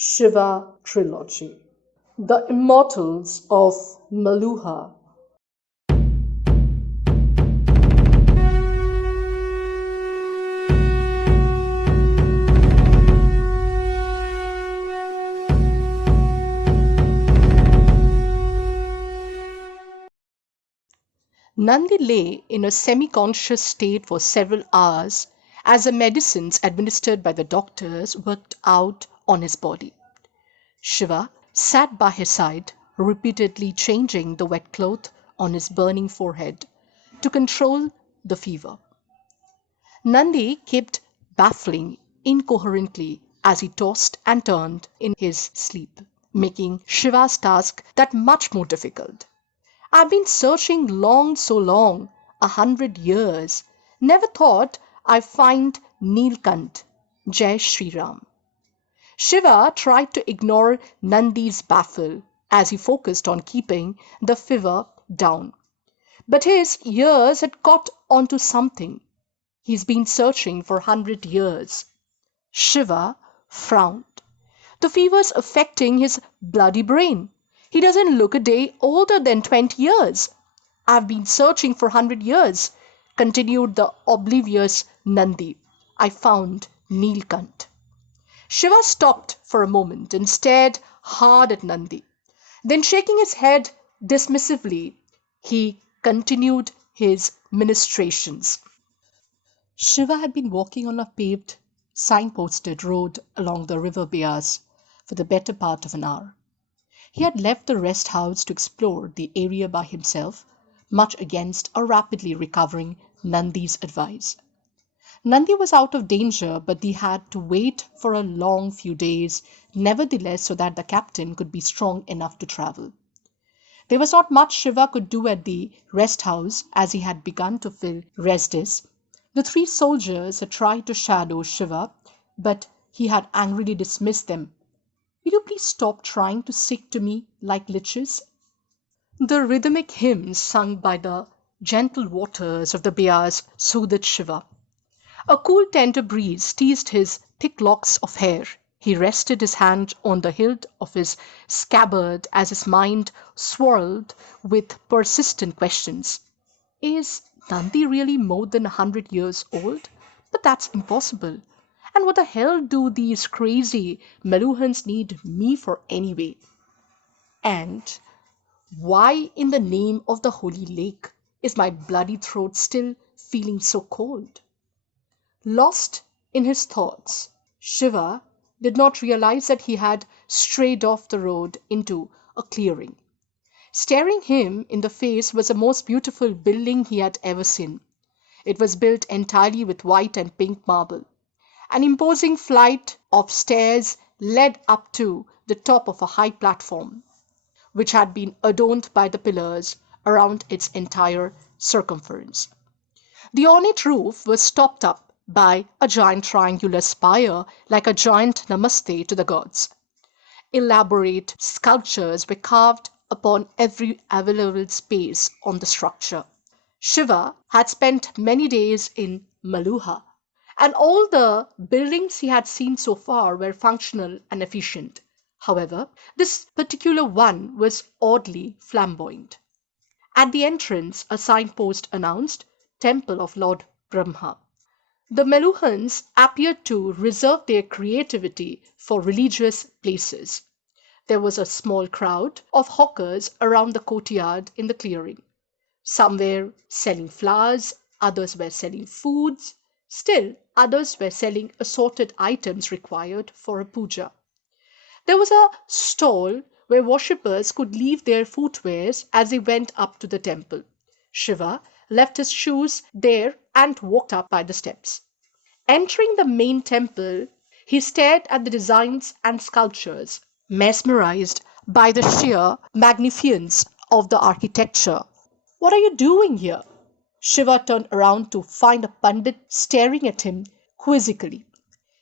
Shiva Trilogy. The Immortals of Meluha. Nandi lay in a semi-conscious state for several hours as the medicines administered by the doctors worked out on his body. Shiva sat by his side, repeatedly changing the wet cloth on his burning forehead to control the fever. Nandi kept baffling incoherently as he tossed and turned in his sleep, making Shiva's task that much more difficult. I've been searching so long, 100 years. Never thought I'd find Neelkanth. Jai Shri Ram. Shiva tried to ignore Nandi's baffle as he focused on keeping the fever down. But his ears had caught onto something. He's been searching for 100 years. Shiva frowned. The fever's affecting his bloody brain. He doesn't look a day older than 20 years. I've been searching for 100 years, continued the oblivious Nandi. I found Neelkanth. Shiva stopped for a moment and stared hard at Nandi. Then, shaking his head dismissively, he continued his ministrations. Shiva had been walking on a paved, signposted road along the river Beas for the better part of an hour. He had left the rest house to explore the area by himself, much against a rapidly recovering Nandi's advice. Nandi was out of danger, but he had to wait for a long few days, nevertheless, so that the captain could be strong enough to travel. There was not much Shiva could do at the rest house, as he had begun to feel restless. The three soldiers had tried to shadow Shiva, but he had angrily dismissed them. Will you please stop trying to stick to me like leeches? The rhythmic hymns sung by the gentle waters of the Beas soothed Shiva. A cool tender breeze teased his thick locks of hair. He rested his hand on the hilt of his scabbard as his mind swirled with persistent questions. Is Nandi really more than 100 years old? But that's impossible. And what the hell do these crazy Meluhans need me for anyway? And why in the name of the holy lake is my bloody throat still feeling so cold? Lost in his thoughts, Shiva did not realize that he had strayed off the road into a clearing. Staring him in the face was the most beautiful building he had ever seen. It was built entirely with white and pink marble. An imposing flight of stairs led up to the top of a high platform, which had been adorned by the pillars around its entire circumference. The ornate roof was topped up by a giant triangular spire, like a giant namaste to the gods. Elaborate sculptures were carved upon every available space on the structure. Shiva had spent many days in Meluha, and all the buildings he had seen so far were functional and efficient. However, this particular one was oddly flamboyant. At the entrance, a signpost announced Temple of Lord Brahma. The Meluhans appeared to reserve their creativity for religious places. There was a small crowd of hawkers around the courtyard in the clearing. Some were selling flowers, others were selling foods, still others were selling assorted items required for a puja. There was a stall where worshippers could leave their footwears as they went up to the temple. Shiva left his shoes there and walked up by the steps. Entering the main temple, he stared at the designs and sculptures, mesmerized by the sheer magnificence of the architecture. What are you doing here? Shiva turned around to find a pandit staring at him quizzically.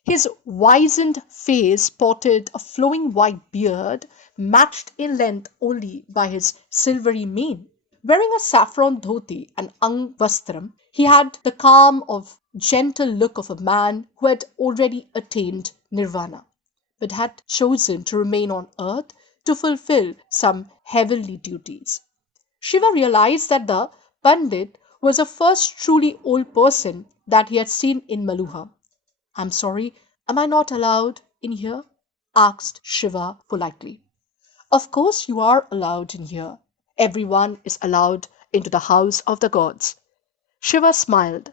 His wizened face sported a flowing white beard, matched in length only by his silvery mane. Wearing a saffron dhoti and angvastram, he had the calm of gentle look of a man who had already attained nirvana. but had chosen to remain on earth to fulfill some heavenly duties. Shiva realized that the Pandit was the first truly old person that he had seen in Meluha. I'm sorry, am I not allowed in here? Asked Shiva politely. Of course you are allowed in here. Everyone is allowed into the house of the gods. Shiva smiled.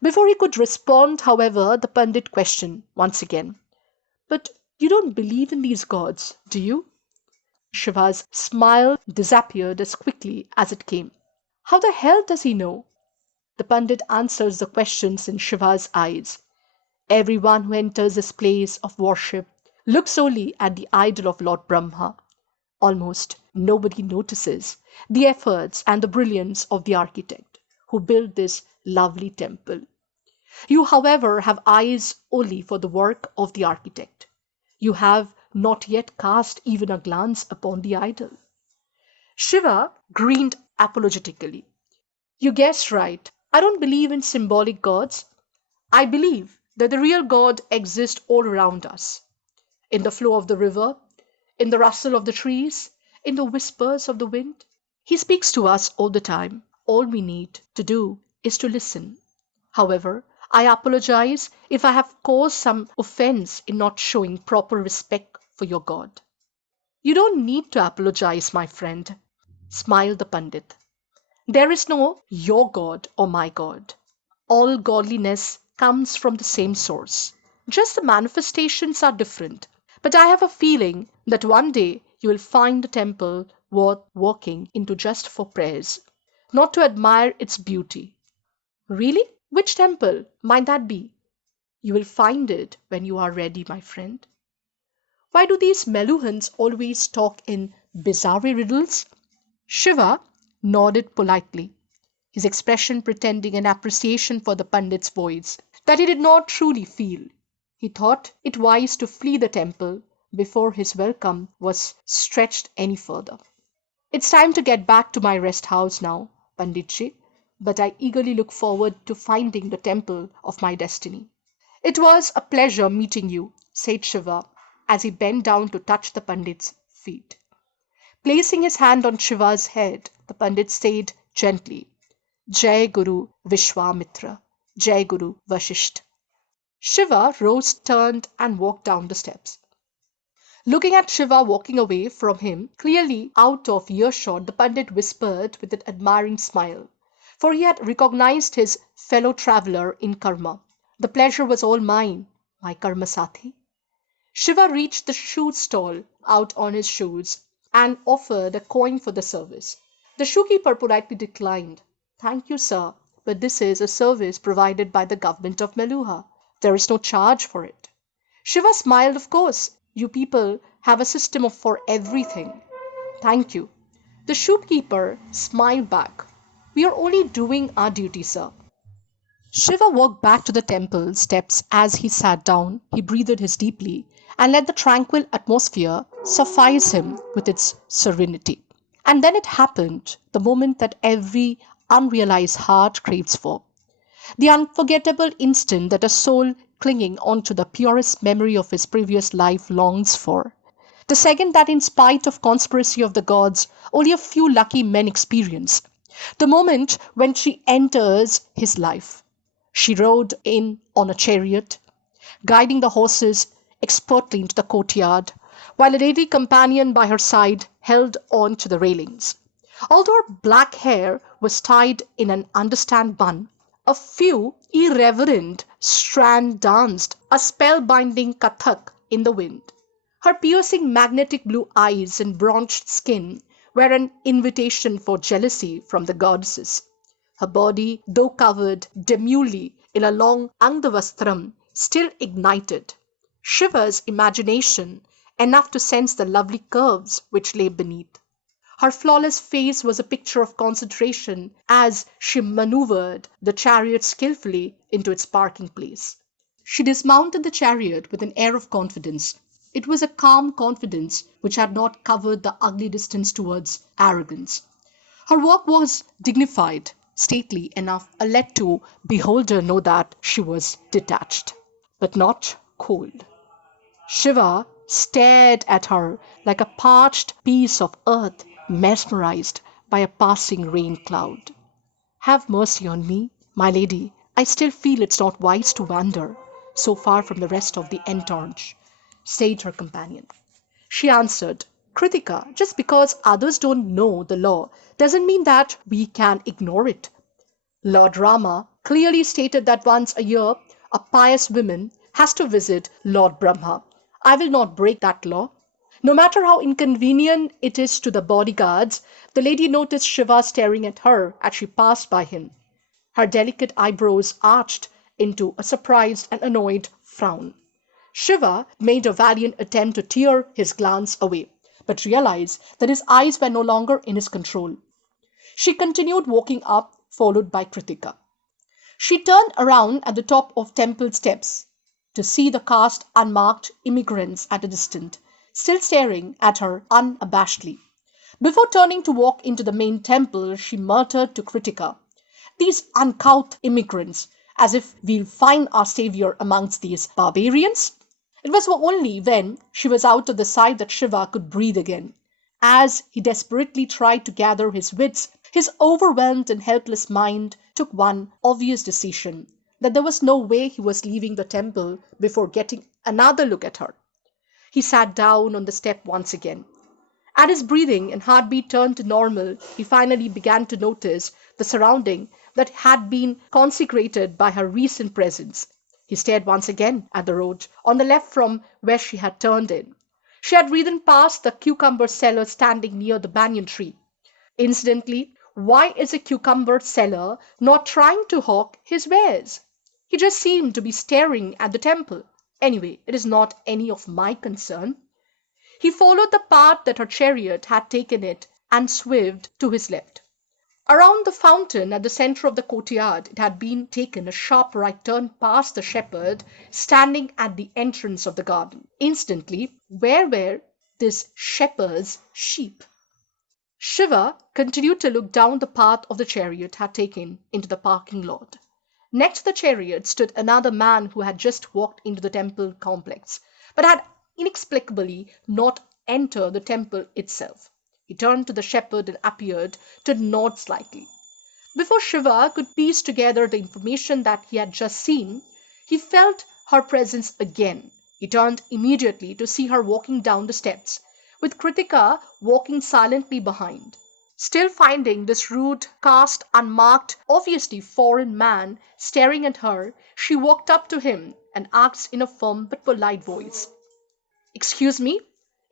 Before he could respond, however, the Pandit questioned once again. But you don't believe in these gods, do you? Shiva's smile disappeared as quickly as it came. How the hell does he know? The Pandit answers the questions in Shiva's eyes. Everyone who enters this place of worship looks only at the idol of Lord Brahma. Almost nobody notices the efforts and the brilliance of the architect who built this lovely temple. You, however, have eyes only for the work of the architect. You have not yet cast even a glance upon the idol. Shiva grinned apologetically. You guessed right. I don't believe in symbolic gods. I believe that the real God exists all around us, in the flow of the river, in the rustle of the trees, in the whispers of the wind. He speaks to us all the time. All we need to do is to listen. However, I apologize if I have caused some offense in not showing proper respect for your God. You don't need to apologize, my friend, smiled the Pandit. There is no your God or my God. All godliness comes from the same source. Just the manifestations are different. But I have a feeling that one day you will find the temple worth walking into just for prayers, not to admire its beauty. Really? Which temple might that be? You will find it when you are ready, my friend. Why do these Meluhans always talk in bizarre riddles? Shiva nodded politely, his expression pretending an appreciation for the Pandit's voice that he did not truly feel. He thought it wise to flee the temple before his welcome was stretched any further. It's time to get back to my rest house now, Panditji, but I eagerly look forward to finding the temple of my destiny. It was a pleasure meeting you, said Shiva as he bent down to touch the Pandit's feet. Placing his hand on Shiva's head, the Pandit said gently, Jai Guru Vishwamitra, Jai Guru Vashisht. Shiva rose, turned, and walked down the steps. Looking at Shiva walking away from him, clearly out of earshot, the Pandit whispered with an admiring smile, for he had recognized his fellow traveller in karma. The pleasure was all mine, my karma sathi. Shiva reached the shoe stall out on his shoes and offered a coin for the service. The shoekeeper politely declined. Thank you, sir, but this is a service provided by the government of Meluha. There is no charge for it. Shiva smiled. Of course, you people have a system for everything. Thank you. The shopkeeper smiled back. We are only doing our duty, sir. Shiva walked back to the temple steps. As he sat down, he breathed his deeply and let the tranquil atmosphere suffice him with its serenity. And then it happened, the moment that every unrealized heart craves for. The unforgettable instant that a soul clinging onto the purest memory of his previous life longs for. The second that, in spite of conspiracy of the gods, only a few lucky men experience. The moment when she enters his life. She rode in on a chariot, guiding the horses expertly into the courtyard, while a lady companion by her side held on to the railings. Although her black hair was tied in an understand bun, a few irreverent strands danced a spellbinding kathak in the wind. Her piercing magnetic blue eyes and bronzed skin were an invitation for jealousy from the goddesses. Her body, though covered demurely in a long angavastram, still ignited Shiva's imagination enough to sense the lovely curves which lay beneath. Her flawless face was a picture of concentration as she maneuvered the chariot skillfully into its parking place. She dismounted the chariot with an air of confidence. It was a calm confidence which had not covered the ugly distance towards arrogance. Her walk was dignified, stately enough to let the beholder know that she was detached, but not cold. Shiva stared at her like a parched piece of earth mesmerized by a passing rain cloud. Have mercy on me, my lady. I still feel it's not wise to wander so far from the rest of the entourage, said her companion. She answered, Kritika, just because others don't know the law doesn't mean that we can ignore it. Lord Rama clearly stated that once a year a pious woman has to visit Lord Brahma. I will not break that law. No matter how inconvenient it is to the bodyguards, the lady noticed Shiva staring at her as she passed by him. Her delicate eyebrows arched into a surprised and annoyed frown. Shiva made a valiant attempt to tear his glance away, but realized that his eyes were no longer in his control. She continued walking up, followed by Kritika. She turned around at the top of temple steps to see the caste unmarked immigrants at a distance, still staring at her unabashedly. Before turning to walk into the main temple, she muttered to Kritika, These uncouth immigrants, as if we'll find our saviour amongst these barbarians. It was only when she was out of the sight that Shiva could breathe again. As he desperately tried to gather his wits, his overwhelmed and helpless mind took one obvious decision that there was no way he was leaving the temple before getting another look at her. He sat down on the step once again. As his breathing and heartbeat turned to normal, he finally began to notice the surrounding that had been consecrated by her recent presence. He stared once again at the road on the left from where she had turned in. She had ridden past the cucumber seller standing near the banyan tree. Incidentally, why is a cucumber seller not trying to hawk his wares? He just seemed to be staring at the temple. Anyway, it is not any of my concern. He followed the path that her chariot had taken it and swerved to his left. Around the fountain at the center of the courtyard, it had been taken a sharp right turn past the shepherd standing at the entrance of the garden. Instantly, where were this shepherd's sheep? Shiva continued to look down the path of the chariot had taken into the parking lot. Next to the chariot stood another man who had just walked into the temple complex, but had inexplicably not entered the temple itself. He turned to the shepherd and appeared to nod slightly. Before Shiva could piece together the information that he had just seen, he felt her presence again. He turned immediately to see her walking down the steps, with Kritika walking silently behind. Still finding this rude, caste unmarked, obviously foreign man staring at her, she walked up to him and asked in a firm but polite voice, Excuse me,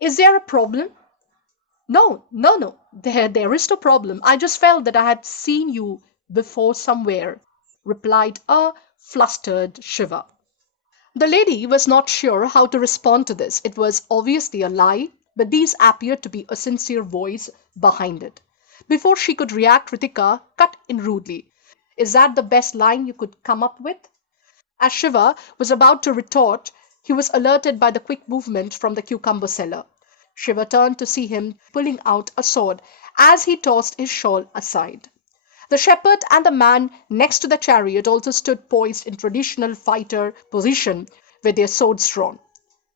is there a problem? No. There is no problem. I just felt that I had seen you before somewhere, replied a flustered Shiva. The lady was not sure how to respond to this. It was obviously a lie, but these appeared to be a sincere voice behind it. Before she could react, Ritika cut in rudely. Is that the best line you could come up with? As Shiva was about to retort, he was alerted by the quick movement from the cucumber seller. Shiva turned to see him pulling out a sword as he tossed his shawl aside. The shepherd and the man next to the chariot also stood poised in traditional fighter position with their swords drawn.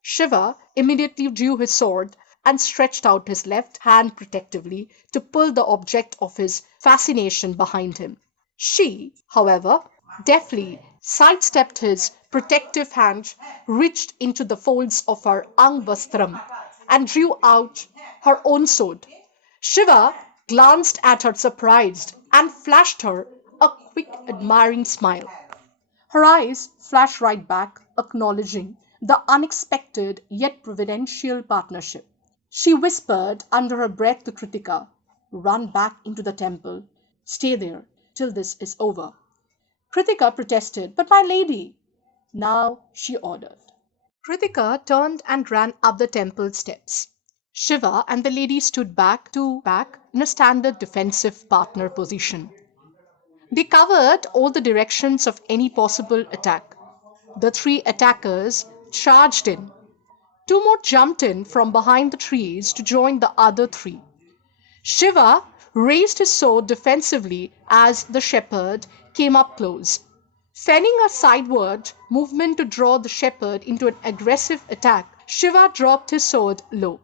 Shiva immediately drew his sword and stretched out his left hand protectively to pull the object of his fascination behind him. She, however, deftly sidestepped his protective hand, reached into the folds of her angvastram, and drew out her own sword. Shiva glanced at her surprised and flashed her a quick admiring smile. Her eyes flashed right back, acknowledging the unexpected yet providential partnership. She whispered under her breath to Kritika, Run back into the temple. Stay there till this is over. Kritika protested, But my lady. Now she ordered. Kritika turned and ran up the temple steps. Shiva and the lady stood back in a standard defensive partner position. They covered all the directions of any possible attack. The three attackers charged in. Two more jumped in from behind the trees to join the other three. Shiva raised his sword defensively as the shepherd came up close. Fanning a sideward movement to draw the shepherd into an aggressive attack, Shiva dropped his sword low.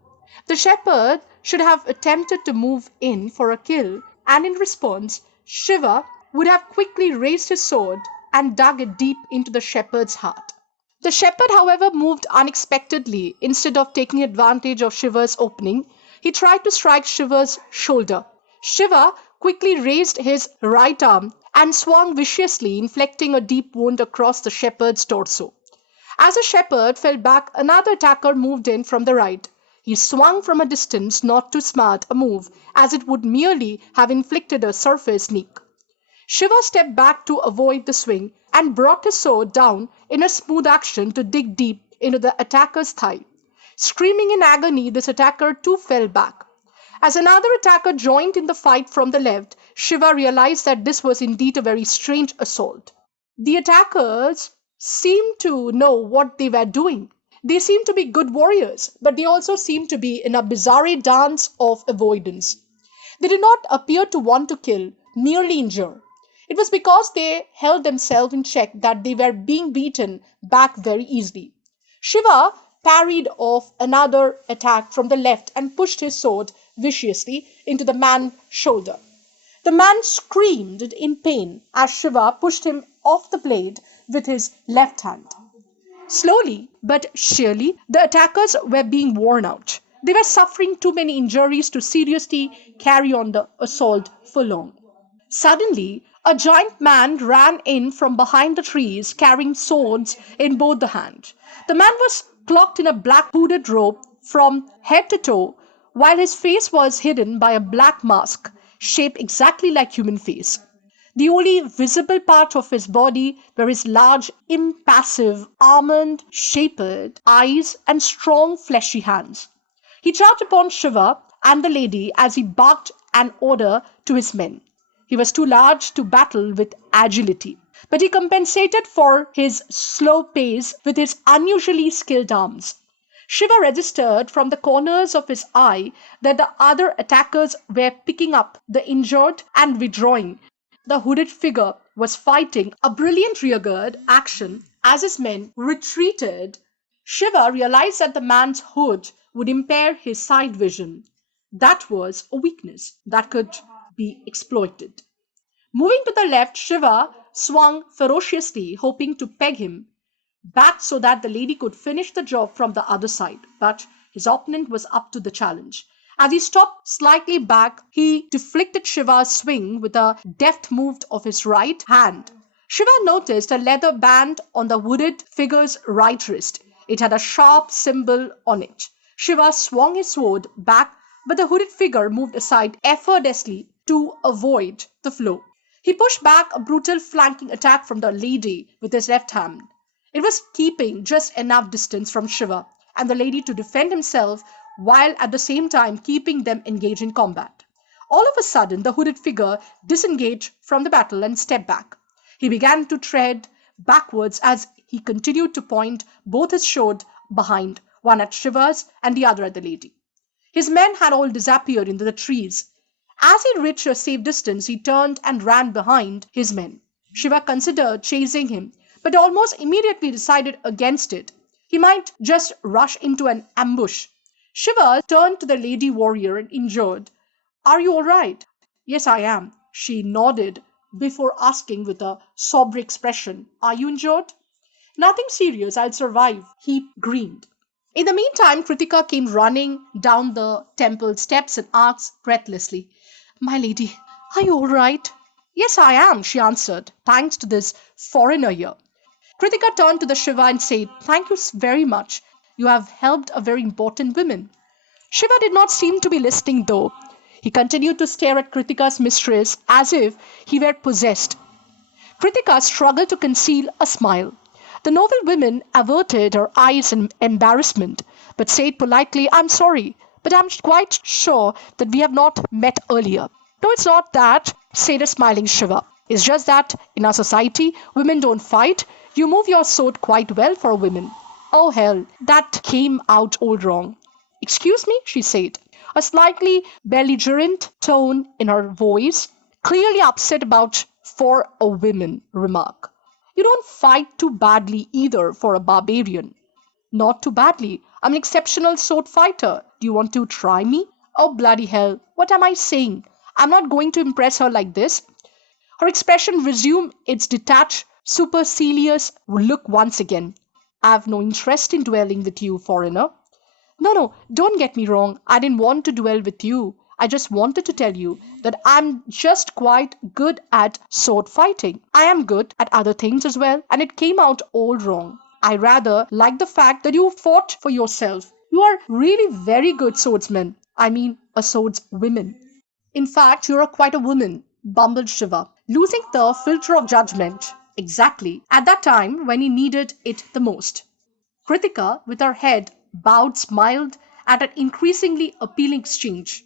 The shepherd should have attempted to move in for a kill, and in response, Shiva would have quickly raised his sword and dug it deep into the shepherd's heart. The shepherd, however, moved unexpectedly. Instead of taking advantage of Shiva's opening, he tried to strike Shiva's shoulder. Shiva quickly raised his right arm and swung viciously, inflicting a deep wound across the shepherd's torso. As the shepherd fell back, another attacker moved in from the right. He swung from a distance, not too smart a move, as it would merely have inflicted a surface nick. Shiva stepped back to avoid the swing and brought his sword down in a smooth action to dig deep into the attacker's thigh. Screaming in agony, this attacker too fell back. As another attacker joined in the fight from the left, Shiva realized that this was indeed a very strange assault. The attackers seemed to know what they were doing. They seemed to be good warriors, but they also seemed to be in a bizarre dance of avoidance. They did not appear to want to kill, merely injure. It was because they held themselves in check that they were being beaten back very easily. Shiva parried off another attack from the left and pushed his sword viciously into the man's shoulder. The man screamed in pain as Shiva pushed him off the blade with his left hand. Slowly but surely, the attackers were being worn out. They were suffering too many injuries to seriously carry on the assault for long. Suddenly, a giant man ran in from behind the trees carrying swords in both the hands. The man was cloaked in a black hooded robe from head to toe, while his face was hidden by a black mask shaped exactly like human face. The only visible part of his body were his large, impassive, almond-shaped eyes and strong, fleshy hands. He charged upon Shiva and the lady as he barked an order to his men. He was too large to battle with agility, but he compensated for his slow pace with his unusually skilled arms. Shiva registered from the corners of his eye that the other attackers were picking up the injured and withdrawing. The hooded figure was fighting a brilliant rearguard action as his men retreated. Shiva realized that the man's hood would impair his sight vision. That was a weakness that could be exploited. Moving to the left, Shiva swung ferociously, hoping to peg him back so that the lady could finish the job from the other side. But his opponent was up to the challenge. As he stopped slightly back, he deflected Shiva's swing with a deft move of his right hand. Shiva noticed a leather band on the hooded figure's right wrist. It had a sharp symbol on it. Shiva swung his sword back, but the hooded figure moved aside effortlessly to avoid the blow. He pushed back a brutal flanking attack from the lady with his left hand. It was keeping just enough distance from Shiva and the lady to defend himself while at the same time keeping them engaged in combat. All of a sudden, the hooded figure disengaged from the battle and stepped back. He began to tread backwards as he continued to point both his sword behind, one at Shiva's and the other at the lady. His men had all disappeared into the trees. As he reached a safe distance, he turned and ran behind his men. Shiva considered chasing him, but almost immediately decided against it. He might just rush into an ambush. Shiva turned to the lady warrior and injured. "Are you all right?" "Yes, I am." She nodded before asking with a sober expression, "Are you injured?" "Nothing serious, I'll survive," he grinned. In the meantime, Kritika came running down the temple steps and asked breathlessly, "My lady, are you all right?" "Yes, I am," she answered, thanks to this foreigner here. Kritika turned to the Shiva and said, "Thank you very much. You have helped a very important woman." Shiva did not seem to be listening though. He continued to stare at Kritika's mistress as if he were possessed. Kritika struggled to conceal a smile. The noble woman averted her eyes in embarrassment, but said politely, "I'm sorry, but I'm quite sure that we have not met earlier." "No, it's not that," said a smiling Shiva. "It's just that in our society, women don't fight. You move your sword quite well for a woman." "Oh hell, that came out all wrong." "Excuse me," she said, a slightly belligerent tone in her voice, clearly upset about "for a woman" remark. "You don't fight too badly either for a barbarian." Not too badly. I'm an exceptional sword fighter. Do you want to try me? Oh, bloody hell. What am I saying? I'm not going to impress her like this. Her expression resumed its detached, supercilious look once again. I've no interest in dwelling with you, foreigner. No, don't get me wrong. I didn't want to dwell with you. I just wanted to tell you that I'm just quite good at sword fighting. I am good at other things as well, and it came out all wrong. I rather like the fact that you fought for yourself. You are really very good swordsman. I mean, a swordswoman. In fact, you're quite a woman, bumbled Shiva, losing the filter of judgment exactly at that time when he needed it the most. Kritika, with her head bowed, smiled at an increasingly appealing exchange.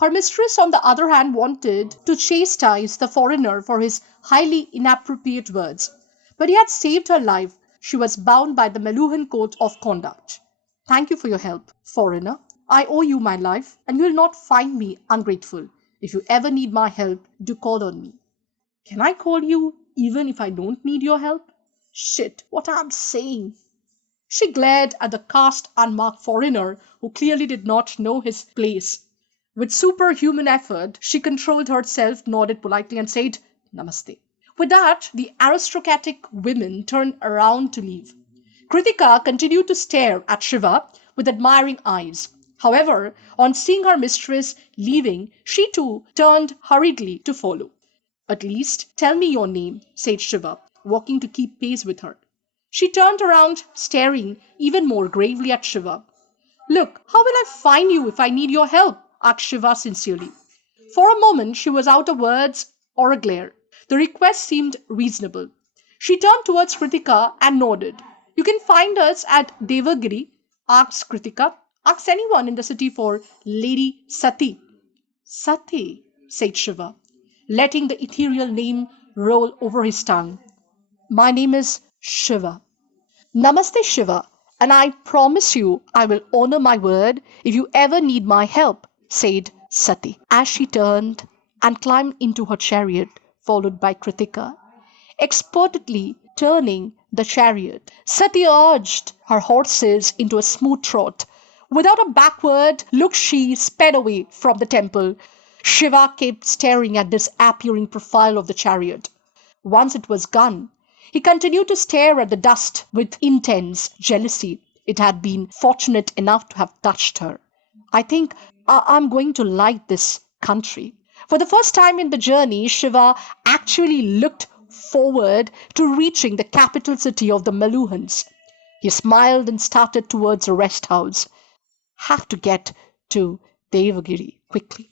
Her mistress, on the other hand, wanted to chastise the foreigner for his highly inappropriate words. But he had saved her life. She was bound by the Meluhan code of conduct. Thank you for your help, foreigner. I owe you my life, and you will not find me ungrateful. If you ever need my help, do call on me. Can I call you even if I don't need your help? Shit, what I'm saying. She glared at the caste unmarked foreigner who clearly did not know his place. With superhuman effort, she controlled herself, nodded politely, and said, Namaste. With that, the aristocratic women turned around to leave. Kritika continued to stare at Shiva with admiring eyes. However, on seeing her mistress leaving, she too turned hurriedly to follow. At least tell me your name, said Shiva, walking to keep pace with her. She turned around, staring even more gravely at Shiva. Look, how will I find you if I need your help? Asked Shiva sincerely. For a moment she was out of words or a glare. The request seemed reasonable. She turned towards Kritika and nodded. You can find us at Devagiri, asked Kritika. Ask anyone in the city for Lady Sati. Sati, said Shiva, letting the ethereal name roll over his tongue. My name is Shiva. Namaste, Shiva, and I promise you I will honor my word if you ever need my help, said Sati, as she turned and climbed into her chariot, followed by Kritika. Expertly turning the chariot, Sati urged her horses into a smooth trot. Without a backward look, she sped away from the temple. Shiva kept staring at this appearing profile of the chariot. Once it was gone, he continued to stare at the dust with intense jealousy. It had been fortunate enough to have touched her. I think I'm going to like this country. For the first time in the journey, Shiva actually looked forward to reaching the capital city of the Meluhans. He smiled and started towards a rest house. Have to get to Devagiri quickly.